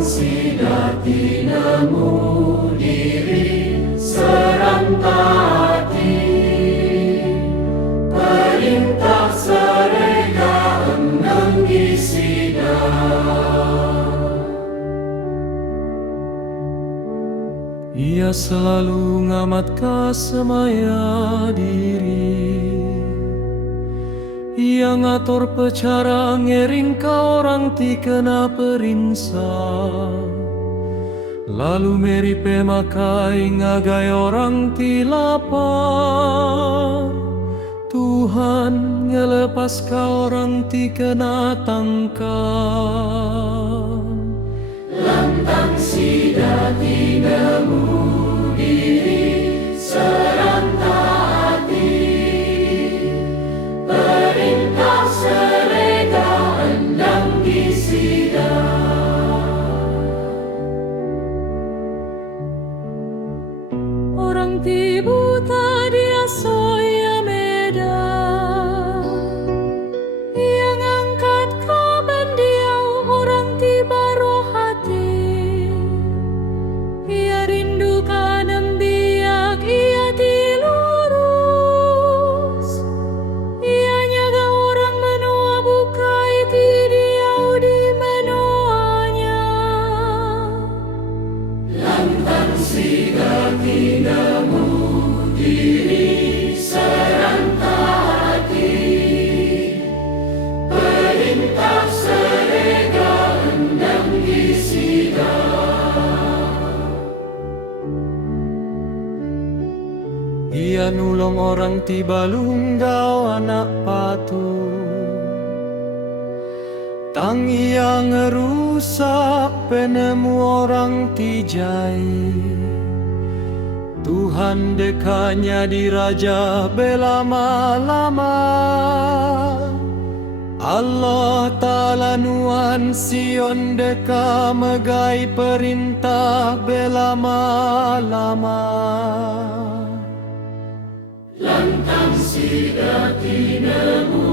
sidati nemu diri serantaati perintah serega enenggi sida. Ia selalu ngamat kasemaya diri, ia ngatur pecara ngering ka orang ti kena perinsa, lalu meri pemakai ngagai orang ti lapar. Tuhan ngelepas ka orang ti kena tangkap. Lantang sidati nemu diri serantaati perintah serega endang di sida. Orang ti buta dia soya meda, ia ngangkat kaban dia orang ti baro hati, ia rindu kanem biak ia ti lurus, ia nyaga orang menua bukai ti diau di menuanya. Lantang sidati nemu diri serantaati perintah serega endang di sida. Ia nulong orang ti balunggau anak patu, tang ia ngerusak penemu orang ti jai. Tuhan dekanya di raja belama-lama, Allah Ta'ala nuan Sion deka megai perintah belama-lama. Lantang sidati nemu